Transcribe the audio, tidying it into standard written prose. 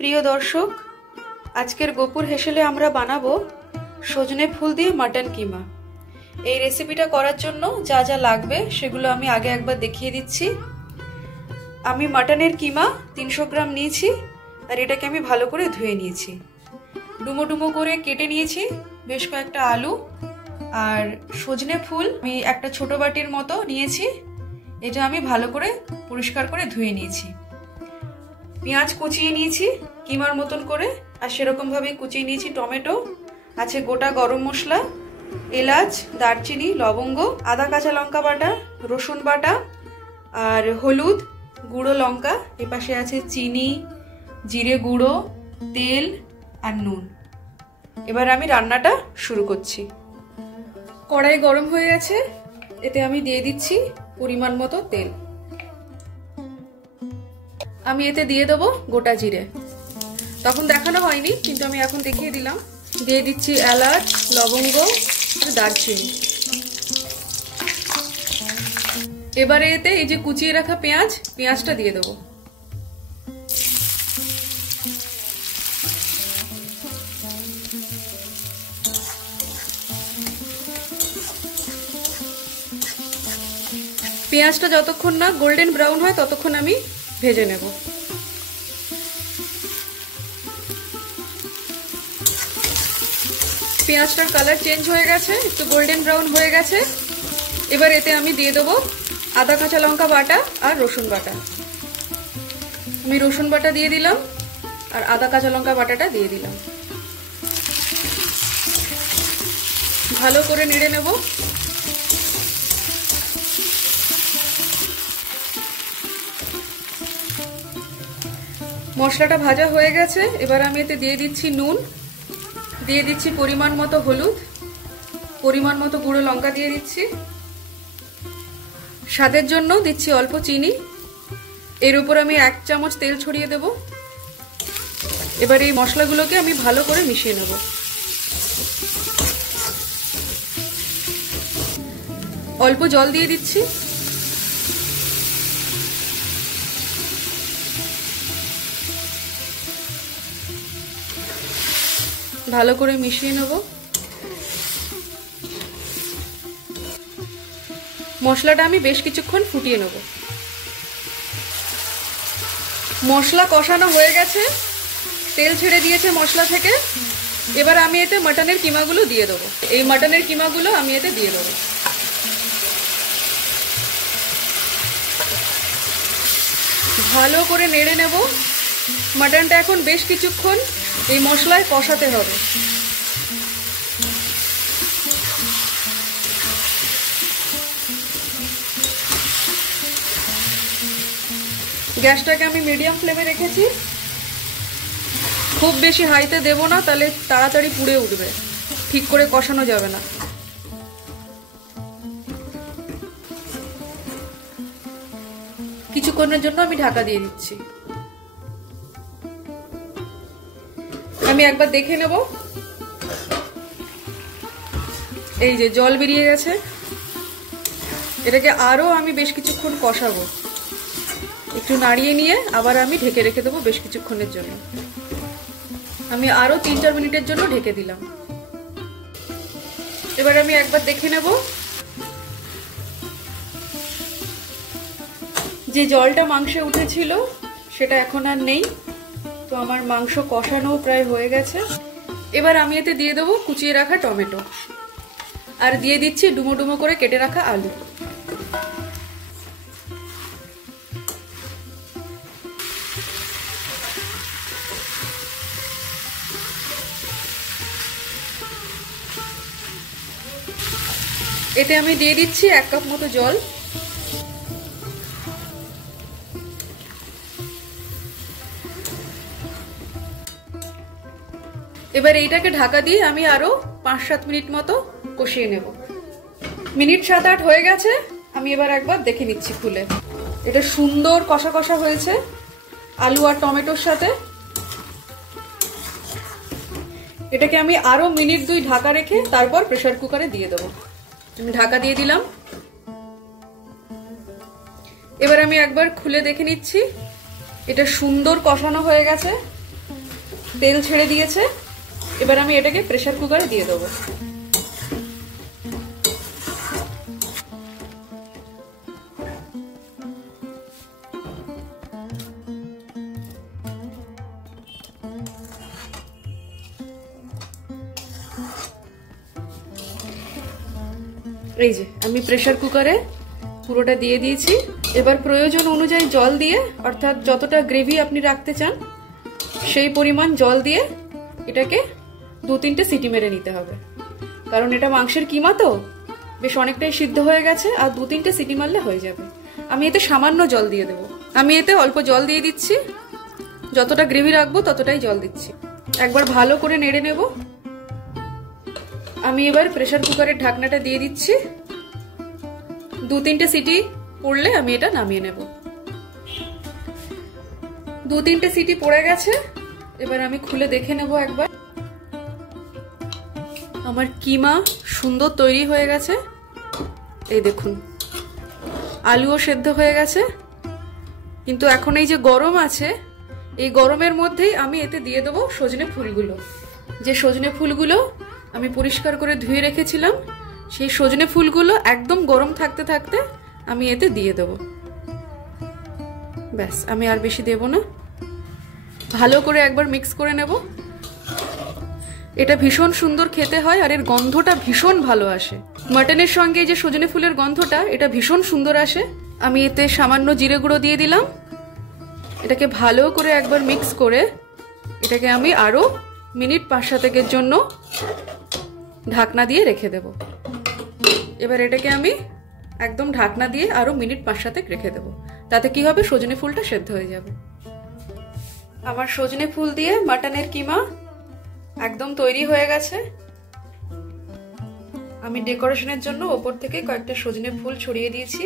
প্রিয় দর্শক, আজকের গোপুর হেসেলে আমরা বানাবো সজনে ফুল দিয়ে মাটন কিমা। এই রেসিপিটা করার জন্য যা যা লাগবে সেগুলো আমি আগে একবার দেখিয়ে দিচ্ছি। আমি মাটনের কিমা 300 গ্রাম নিয়েছি, আর এটাকে আমি ভালো করে ধুয়ে নিয়েছি। ডুমো ডুমো করে কেটে নিয়েছি বেশ কয়েকটা আলু, আর সজনে ফুল আমি একটা ছোট বাটির মতো নিয়েছি। এটা আমি ভালো করে পরিষ্কার করে ধুয়ে নিয়েছি। পেঁয়াজ কুচিয়ে নিয়েছি কিমার মতন করে, আর সেরকম ভাবে কুচিয়ে নিয়েছি টমেটো, আছে গোটা গরম মশলা, এলাচ, দারচিনি, লবঙ্গ, আদা কাঁচা লঙ্কা বাটা, রসুন বাটা, আর হলুদ, গুঁড়ো লঙ্কা, এপাশে আছে চিনি, জিরে গুঁড়ো, তেল আর নুন। এবার আমি রান্নাটা শুরু করছি। কড়াই গরম হয়ে গেছে, এতে আমি দিয়ে দিচ্ছি পরিমাণ মতো তেল। আমি এতে দিয়ে দেবো গোটা জিরে, তখন দেখানো হয়নি কিন্তু আমি এখন দেখিয়ে দিলাম। দিয়ে দিচ্ছি এলাচ, লবঙ্গ, দারচিনি। এবারে এতে এই যে কুচিয়ে রাখা পেঁয়াজটা দিয়ে দেবো। পেঁয়াজটা যতক্ষণ না গোল্ডেন ব্রাউন হয় ততক্ষণ আমি ভেজে নেব। পেঁয়াজটার কালার চেঞ্জ হয়ে গেছে, একটু গোল্ডেন ব্রাউন হয়ে গেছে। এবার এতে আমি দিয়ে দেবো আদা কাঁচা লঙ্কা বাটা আর রসুন বাটা। আমি রসুন বাটা দিয়ে দিলাম আর আদা কাঁচা লঙ্কা বাটাটা দিয়ে দিলাম। ভালো করে নেড়ে নেব। মশলাটা ভাজা হয়ে গেছে, এবার আমি এতে দিয়ে দিচ্ছি নুন, দিয়ে দিচ্ছি পরিমাণ মতো হলুদ, পরিমাণ মতো গুঁড়ো লঙ্কা দিয়ে দিচ্ছি, স্বাদের জন্য দিচ্ছি অল্প চিনি। এর উপর আমি 1 চামচ তেল ছড়িয়ে দেব। এবার এই মশলাগুলোকে আমি ভালো করে মিশিয়ে নেব। অল্প জল দিয়ে দিচ্ছি। ভালো করে মিশিয়ে নেব। মশলাটা আমি বেশ কিছুক্ষণ ফুটিয়ে নেব। মশলা কষানো হয়ে গেছে, তেল ছেড়ে দিয়েছে মশলা থেকে। এবার আমি এতে মাটনের কিমাগুলো দিয়ে দেবো। এই মাটনের কিমাগুলো আমি এতে দিয়ে দেবো। ভালো করে নেড়ে নেব। মাটনটা এখন বেশ কিছুক্ষণ এই মশলায় কষাতে হবে। গ্যাসটাকে আমি মিডিয়াম ফ্লেমে রেখেছি, খুব বেশি হাইতে দেব না, তাহলে তাড়াতাড়ি পুড়ে উঠবে, ঠিক করে কষানো যাবে না। কিছুক্ষণের জন্য আমি ঢাকা দিয়ে দিচ্ছি। আমি একবার দেখে নেব। এই যে জল বেরিয়ে গেছে, এটাকে আরো আমি বেশ কিছুক্ষণ কষাবো। একটু নাড়িয়ে নিয়ে আবার আমি ঢেকে রেখে দেবো বেশ কিছুক্ষণের জন্য। আমি আরো 3-4 মিনিটের জন্য ঢেকে দিলাম। এবার আমি একবার দেখে নেব। যে জলটা মাংসে উঠেছিল সেটা এখন আর নেই, তো আমার মাংস কষানো প্রায় হয়ে গেছে। এবার আমি এতে দিয়ে দেবো কুচিয়ে রাখা টমেটো, আর দিয়ে দিচ্ছি ডুমো ডুমো করে কেটে রাখা আলু। এতে আমি দিয়ে দিচ্ছি 1 কাপ মতো জল। এবার এইটাকে ঢাকা দিয়ে আমি আরো 5-7 মিনিট মতো কষিয়ে নেব। মিনিট 7-8 হয়ে গেছে, আমি এবার একবার দেখে নিচ্ছি খুলে। এটা সুন্দর কষা কষা হয়েছে আলু আর টমেটোর সাথে। এটাকে আমি আরো মিনিট 2 ঢাকা রেখে তারপর প্রেসার কুকারে দিয়ে দেবো। ঢাকা দিয়ে দিলাম। এবার আমি একবার খুলে দেখে নিচ্ছি। এটা সুন্দর কষানো হয়ে গেছে। তেল ছেড়ে দিয়েছে। এবার আমি এটাকে প্রেসার কুকারে দিয়ে দেবো। এই যে আমি প্রেসার কুকারে পুরোটা দিয়ে দিয়েছি। এবার প্রয়োজন অনুযায়ী জল দিয়ে, অর্থাৎ যতটা গ্রেভি আপনি রাখতে চান সেই পরিমাণ জল দিয়ে এটাকে 2-3টে সিটি মেরে নিতে হবে, কারণ এটা মাংসের কিমা তো বেশ অনেকটাই সিদ্ধ হয়ে গেছে, আর 2-3টে সিটি মারলে হয়ে যাবে। আমি এতে সামান্য জল দিয়ে দেবো। আমি এতে অল্প জল দিয়ে দিচ্ছি, যতটা গ্রেভি রাখবো ততটাই জল দিচ্ছি। একবার ভালো করে নেড়ে নেব। আমি এবার প্রেসার কুকারের ঢাকনাটা দিয়ে দিচ্ছি। 2-3টে সিটি পড়লে আমি এটা নামিয়ে নেব। 2-3টে সিটি পড়ে গেছে। এবার আমি খুলে দেখে নেব একবার। আমার কিমা সুন্দর তৈরি হয়ে গেছে। এই দেখুন, আলুও সেদ্ধ হয়ে গেছে। কিন্তু এখন এই যে গরম আছে, এই গরমের মধ্যেই আমি এতে দিয়ে দেবো সজনে ফুলগুলো। যে সজনে ফুলগুলো আমি পরিষ্কার করে ধুয়ে রেখেছিলাম, সেই সজনে ফুলগুলো একদম গরম থাকতে থাকতে আমি এতে দিয়ে দেবো। ব্যাস, আমি আর বেশি দেব না। ভালো করে একবার মিক্স করে নেব। এটা ভীষণ সুন্দর খেতে হয়, আর এর গন্ধটা ভীষণ ভালো আসে। মাটনের সঙ্গে যে সজনে ফুলের গন্ধটা, এটা ভীষণ সুন্দর আসে। আমি এতে সামান্য জিরে গুঁড়ো দিয়ে দিলাম। এটাকে ভালো করে একবার মিক্স করে এটাকে আমি আরো মিনিট 5-7 জন্য ঢাকনা দিয়ে রেখে দেব। এবার এটাকে আমি একদম ঢাকনা দিয়ে আরো মিনিট 5-7 রেখে দেব। তাতে কি হবে, সজনে ফুলটা সেদ্ধ হয়ে যাবে। আমার সজনে ফুল দিয়ে মাটনের কিমা একদম তৈরি হয়ে গেছে। আমি ডেকোরেশনের জন্য ওপর থেকে কয়েকটা সজনে ফুল ছড়িয়ে দিয়েছি।